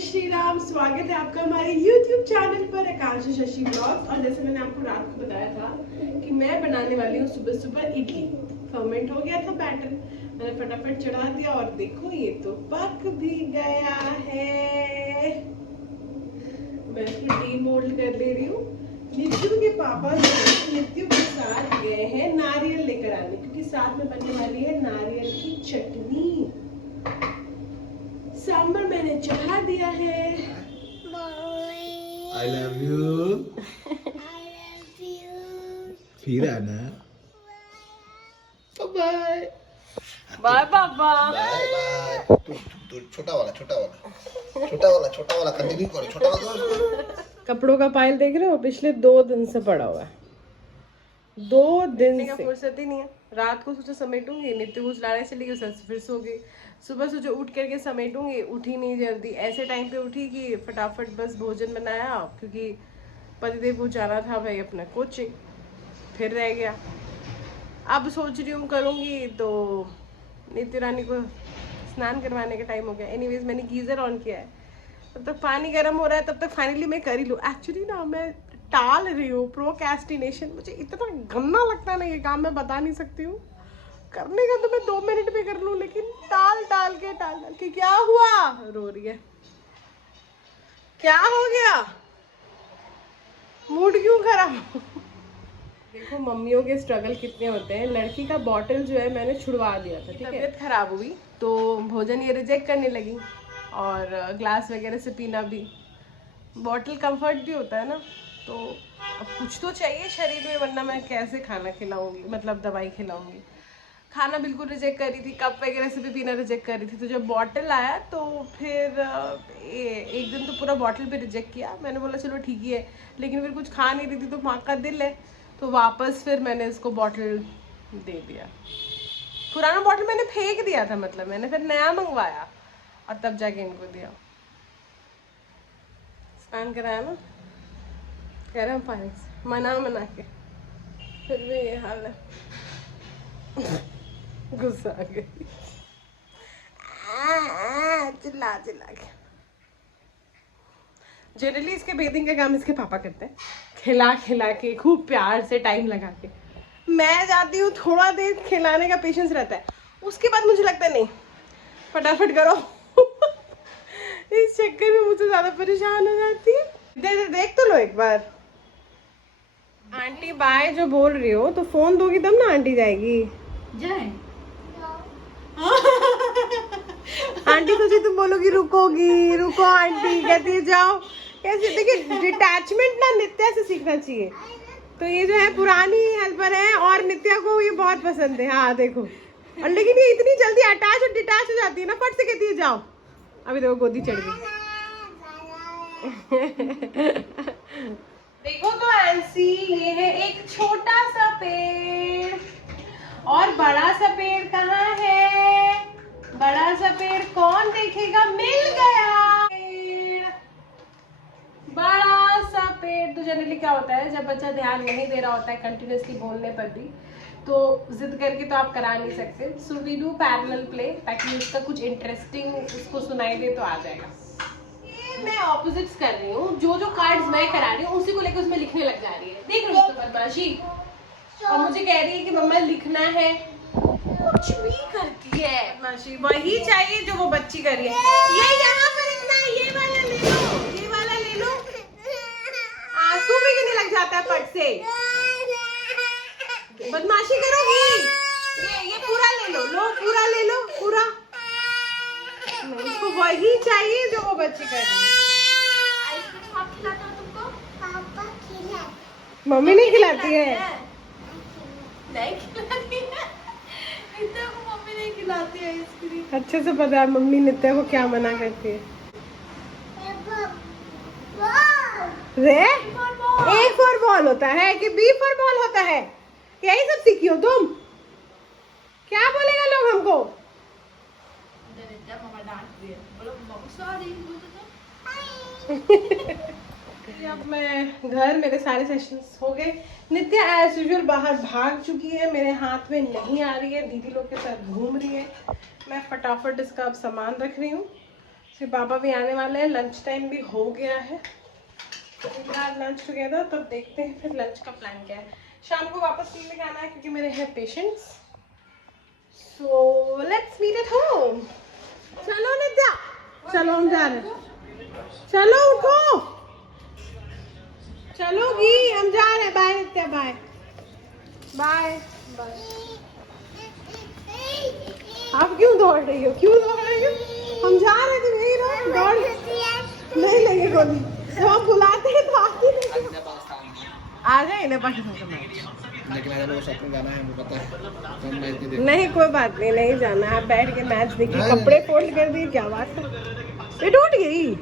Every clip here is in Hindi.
श्री राम। स्वागत है आपका हमारे YouTube चैनल पर आकांक्षा शशि ब्लॉग्स। और जैसे मैंने आपको रात को बताया था कि मैं बनाने वाली हूँ सुबह सुबह इडली। फर्मेंट हो गया था बैटर, मैंने फटाफट चढ़ा दिया और देखो ये तो पक भी गया है। मैं इसको डीमोल्ड कर ले रही हूँ। नित्यु के पापा नित्यु के साथ गए हैं नारियल लेकर आने, क्योंकि साथ में बनने वाली है नारियल की चटनी। सांबर मैंने चढ़ा दिया है। I love you. फिर आना। बाय बाय पापा। Bye bye. छोटा वाला कंटिन्यू करो। छोटा वाला कपड़ों का पाइल देख रहे हो, पिछले 2 दिन से पड़ा हुआ है। 2 दिन से फुर्सत ही नहीं है। रात को सोचा समेटूंगी, नित्य को लाने चली गई, फिर सो गई। सुबह सोचा उठ करके समेटूंगी, उठी नहीं जल्दी। ऐसे टाइम पे उठी कि फटाफट बस भोजन बनाया, क्योंकि पतिदेव को जाना था भाई अपना कोचिंग, फिर रह गया। अब सोच रही हूँ करूँगी तो नित्य रानी को स्नान करवाने का टाइम हो गया। एनीवेज मैंने गीजर ऑन किया है, तब तक पानी गर्म हो रहा है, तब तक फाइनली मैं कर ही लूँ। एक्चुअली ना मैं टाल रही हूँ, प्रोक्रेस्टिनेशन। मुझे इतना गंदा लगता है ना ये काम, मैं बता नहीं सकती हूँ। करने का तो मैं 2 मिनट में कर लूँ, लेकिन टाल के क्या हुआ? रो रही है। क्या हो गया? मूड क्यों खराब? देखो मम्मियों के स्ट्रगल कितने होते हैं। लड़की का बॉटल जो है मैंने छुड़वा दिया था, ठीक है। तबीयत खराब हुई तो भोजन ये रिजेक्ट करने लगी, और ग्लास वगैरह से पीना भी। बॉटल कंफर्ट भी होता है ना, तो अब कुछ तो चाहिए शरीर में, वरना मैं कैसे खाना खिलाऊंगी, मतलब दवाई खिलाऊंगी। खाना बिल्कुल रिजेक्ट कर रही थी, कप वगैरह से भी पीना रिजेक्ट कर रही थी। तो जब बॉटल आया तो फिर एक दिन तो पूरा बॉटल भी रिजेक्ट किया। मैंने बोला चलो ठीक ही है, लेकिन फिर कुछ खा नहीं रही थी तो माँ का दिल है, तो वापस फिर मैंने इसको बॉटल दे दिया। पुराना बॉटल मैंने फेंक दिया था, मतलब मैंने फिर नया मंगवाया और तब जाके इनको दिया। स्नान कराया ना गर्म पानी से, मना के, फिर भी ये हाल है। गुस्सा आ गई, चिल्ला के। जनरली इसके बेदिंग का काम इसके पापा करते हैं, खिला के खूब प्यार से टाइम लगा के। मैं जाती हूँ, थोड़ा देर खिलाने का पेशेंस रहता है, उसके बाद मुझे लगता है नहीं फटाफट करो। इस चक्कर में मुझसे ज्यादा परेशान हो जाती है। देख तो लो एक बार। आंटी बाय जो बोल रही हो तो फोन दोगी तब ना आंटी जाएगी। जाए आंटी तुझे तुम बोलोगी रुको आंटी कहती है जाओ। कैसे? देखिए डिटैचमेंट ना नित्या से सीखना चाहिए। तो ये जो है पुरानी हेल्पर है और नित्या को ये बहुत पसंद है। हाँ देखो, और लेकिन ये इतनी जल्दी अटैच और डिटैच हो जाती है ना, फट से कहती है जाओ। अभी देखो गोदी चढ़ गई। देखो तो ऐसी ये है एक छोटा सा पेड़, और बड़ा सा पेड़ कहाँ है? बड़ा सा पेड़ कौन देखेगा? मिल गया पेड़। बड़ा सा पेड़। तो जनरली क्या होता है, जब बच्चा ध्यान नहीं दे रहा होता है कंटिन्यूअसली बोलने पर भी, तो जिद करके तो आप करा नहीं सकते। So we do parallel play, ताकि उसका कुछ इंटरेस्टिंग उसको सुनाई दे तो आ जाएगा। मैं ऑपोजिट्स कर रही हूँ, जो कार्ड्स मैं करा रही हूँ उसी को लेकर उसमें लिखने लग जा रही है। देख रही हूँ उसको बदमाशी, और मुझे कह रही है कि मम्मा लिखना है। कुछ भी करती है बदमाशी, वही चाहिए जो वो बच्ची कर रही है। ये यहाँ पर लिखना है, ये वाला ले लो, ये वाला ले लो। आंसू भी गिरने लग जाता है पट से। बदमाशी करोगी? ये पूरा ले लो, पूरा ले लो पूरा। उसको वही चाहिए जो वो बच्ची कर रही है। मम्मी नहीं खिलाती है। नहीं खिलाती है, नित्या को मम्मी नहीं खिलाती है आइसक्रीम। अच्छे से पता है मम्मी नित्या को क्या मना करती है। रे A फॉर बॉल होता है कि B फॉर बॉल होता है? यही सब सीखी हो तुम? क्या बोलेगा लोग हमको? मम्मा डांट रही है, बोलो मम्मा सॉरी। अब मैं घर, मेरे सारे सेशंस हो गए। नित्या एज यूजुअल बाहर भाग चुकी है, मेरे हाथ में नहीं आ रही है, दीदी लोग के साथ घूम रही है। मैं फटाफट इसका अब सामान रख रही हूँ। फिर पापा भी आने वाले हैं, लंच टाइम भी हो गया है, तो लंच टुगेदर, तब देखते हैं फिर लंच का प्लान क्या है। शाम को वापस टीम लेके आना है क्योंकि मेरे हैं patients. So let's meet at home. चलो नित्या, चलो हम जा रहे हैं, चलो उठो, चलोगी, हम जा रहे हैं। बाय नित्या, बाय बाय बाय। आप क्यों दौड़ रही हो, क्यों दौड़ रही हो? हम जा रहे थे, यही रहो, दौड़ नहीं लेंगे गोली, जब हम बुलाते हैं तो आती नहीं। आ गए ना पाकिस्तान का मैच, लेकिन अगर वो शॉपिंग जाना है मुझे पता है, तो हम मैच नहीं नहीं कोई बात नहीं, नहीं जाना, आप बैठ के मैच देखिए। कपड़े फोल्ड कर दिए, क्या बात है, ये टूट गई।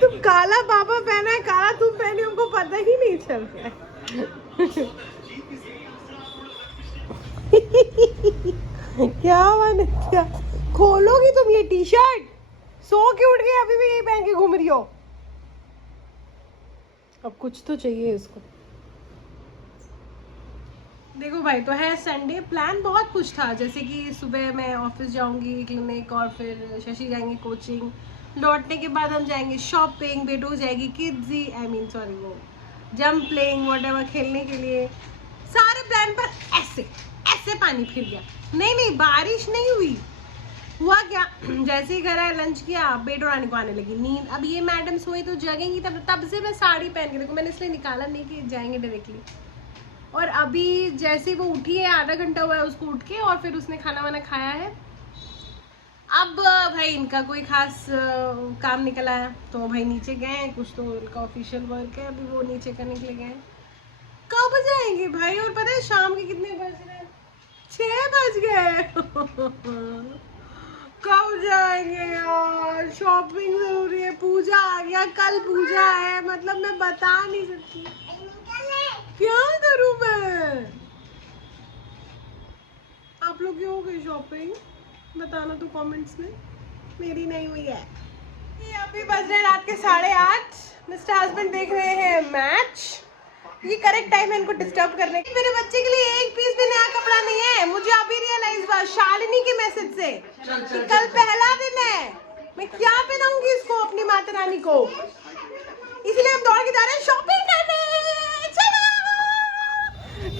तुम काला पापा पहना है, काला तुम पहनी, हमको पता ही नहीं चल रहा है। क्या हुआ नित्या, खोलोगी तुम ये टी शर्ट? सो के उठ गई, अभी भी यही पहन के घूम रही हो। अब कुछ तो चाहिए इसको। देखो भाई, तो है संडे, प्लान बहुत कुछ था, जैसे कि सुबह मैं ऑफिस जाऊंगी क्लिनिक, और फिर शशि जाएंगे कोचिंग, लौटने के बाद हम जाएंगे शॉपिंग, बेटो हो जाएगी किड्जी, वो जंप प्लेइंग व्हाटएवर, खेलने के लिए। सारे प्लान पर ऐसे ऐसे पानी फिर गया। नहीं बारिश नहीं हुई, हुआ क्या, जैसे ही घर आए लंच किया, बेटो रानी को आने लगी नींद। अब ये मैडम सोई तो जगेंगी, तब से मैं साड़ी पहन के, देखो मैंने इसलिए निकाला नहीं कि जाएंगे डायरेक्टली। और अभी जैसे वो उठी है, आधा घंटा हुआ है उसको उठ के, और फिर उसने खाना वाना खाया है। अब भाई इनका कोई खास काम निकल आया, तो भाई नीचे गए हैं, कुछ तो उनका ऑफिशियल वर्क है, अभी वो नीचे करने के लिए गए। कब जाएंगे भाई? और पता है शाम के कितने बज रहे हैं? 6 बज गए। कब जाएंगे यार, शॉपिंग जरूरी है, पूजा आ गया, कल पूजा है, मतलब मैं बता नहीं सकती क्या करूं मैं। आप लोग की हो गई शॉपिंग? बताना तो कमेंट्स में, मेरी नहीं हुई है। ये अभी बज रहे रात के 8:30, मिस्टर हस्बैंड देख रहे हैं मैच। ये करेक्ट टाइम है इनको डिस्टर्ब करने की। मेरे बच्चे के लिए एक पीस भी नया कपड़ा नहीं है, मुझे अभी रियलाइज हुआ शालिनी के मैसेज से कि कल पहला दिन है, मैं क्या पहनाऊंगी इसको अपनी माता रानी को, इसलिए हम दौड़ के जा रहे हैं शॉपिंग करने। चलो,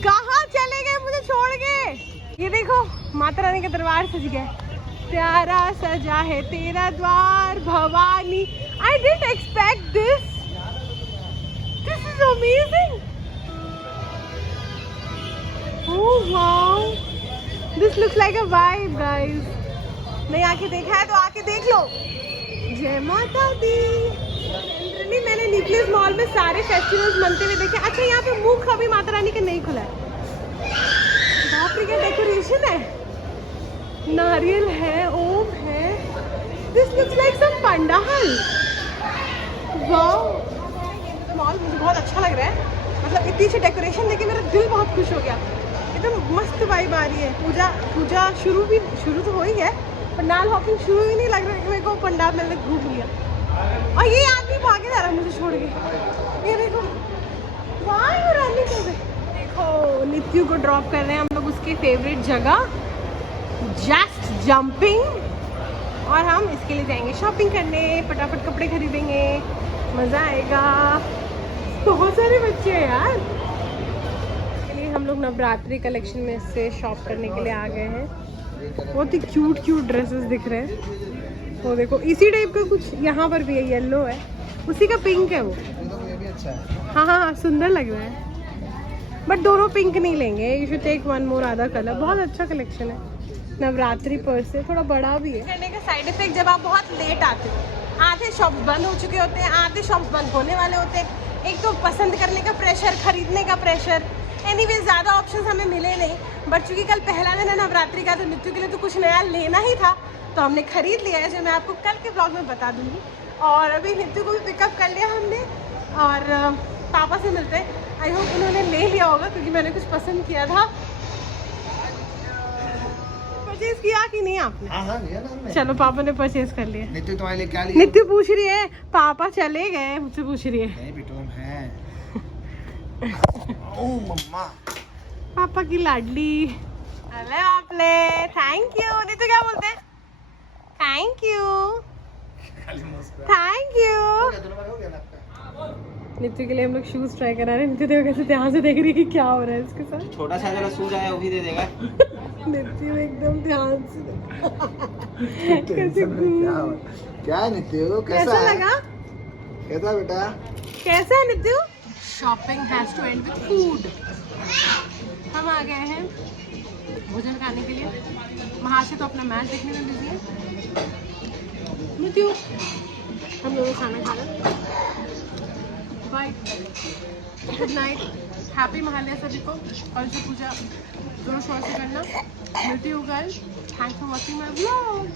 कहाँ चले गए मुझे छोड़ के? ये देखो माता रानी का दरबार सज गया, प्यारा सजा है तेरा द्वार Bhavani. I didn't expect this, this is amazing. Oh wow, this looks like a vibe guys. नहीं आके देखा है तो आके देख लो। जय माता दी। जनरली मैंने न्यूक्लियस मॉल में सारे फेस्टिवल्स मनते हुए देखे। अच्छा, यहाँ पे मुख अभी माता रानी के नहीं खुला है। बाप रे, क्या डेकोरेशन है, नारियल है, ओम है। This looks like some pandal. Wow, mall मुझे बहुत अच्छा लग रहा है, मतलब इतनी सी डेकोरेशन देखे मेरा दिल बहुत खुश हो गया। एकदम मस्त वाइब आ रही है। पूजा शुरू तो हो ही है, पंडाल हॉपिंग शुरू ही नहीं लग रहा है मेरे को, पंडाल मैंने घूम लिया। और ये आदमी भागे जा रहा है मुझे छोड़ के, ये देखो वहाँ रनिंग कर रहे। देखो नित्यु को ड्रॉप कर रहे हैं हम लोग उसके फेवरेट जगह जस्ट जंपिंग, और हम इसके लिए जाएंगे शॉपिंग करने, फटाफट कपड़े खरीदेंगे, मज़ा आएगा। बहुत सारे बच्चे हैं यार। लिए हम लोग नवरात्रि कलेक्शन में से शॉप करने के लिए आ गए हैं। बहुत ही क्यूट ड्रेसेस दिख रहे हैं। वो देखो इसी टाइप का कुछ यहाँ पर भी है, येलो है, उसी का पिंक है वो। हाँ, सुंदर लग रहा है, बट दोनों पिंक नहीं लेंगे, you should take one more other colour. बहुत अच्छा कलेक्शन है नवरात्रि पर्स से, थोड़ा बड़ा भी है। करने का साइड इफेक्ट, जब आप बहुत लेट आते हो, आधे शॉप्स बंद हो चुके होते हैं, आधे शॉप्स बंद होने वाले होते हैं, एक तो पसंद करने का प्रेशर, खरीदने का प्रेशर। एनीवे ज़्यादा ऑप्शंस हमें मिले नहीं, बट चूँकि कल पहला दिन है नवरात्रि का, तो नित्यु के लिए तो कुछ नया लेना ही था, तो हमने खरीद लिया है, जो मैं आपको कल के ब्लॉग में बता दूँगी। और अभी नित्यु को भी पिकअप कर लिया हमने, और पापा से मिलते हैं। आई होप उन्होंने ले लिया होगा, क्योंकि मैंने कुछ पसंद किया था। परचेज किया कि नहीं आपने? हाँ, लिया ना हमने। चलो, पापा ने परचेज कर लिया। नित्य तुम्हारे लिए क्या लिया? नित्य पूछ रही है, पापा चले गए, मुझसे पूछ रही है। नहीं बेटो, हम हैं। ओह मम्मा, पापा की लाडली। अरे आपने थैंक यू। नित्य क्या बोलते हैं? Thank you. खाली मुस्कुरा। Thank you. हो गया, दोनों बार हो गया ना आपका? नित्य के लिए हम लोग शूज ट्राई करा रहे हैं। नित्य देखो कैसे ध्यान से देख रही है कि क्या हो रहा है इसके साथ। छोटा सा जरा शूज आया वो भी दे देगा। नित्य एकदम ध्यान से कैसे टेंशन में क्या हो? क्या है नित्य? कैसा लगा? कैसा बेटा? कैसा है Nitya? Shopping has to end with food. हम आ गए हैं भोजन खाने के लिए। महाशय तो अपना मैच देखने में बिजी है। नित्य हम लोग खाना खा रहे हैं। Bye, good night, happy Mahalaya सभी को। और जो पूजा जोर शोर से करना। मिलती हूँ guys. Thanks for watching my vlog.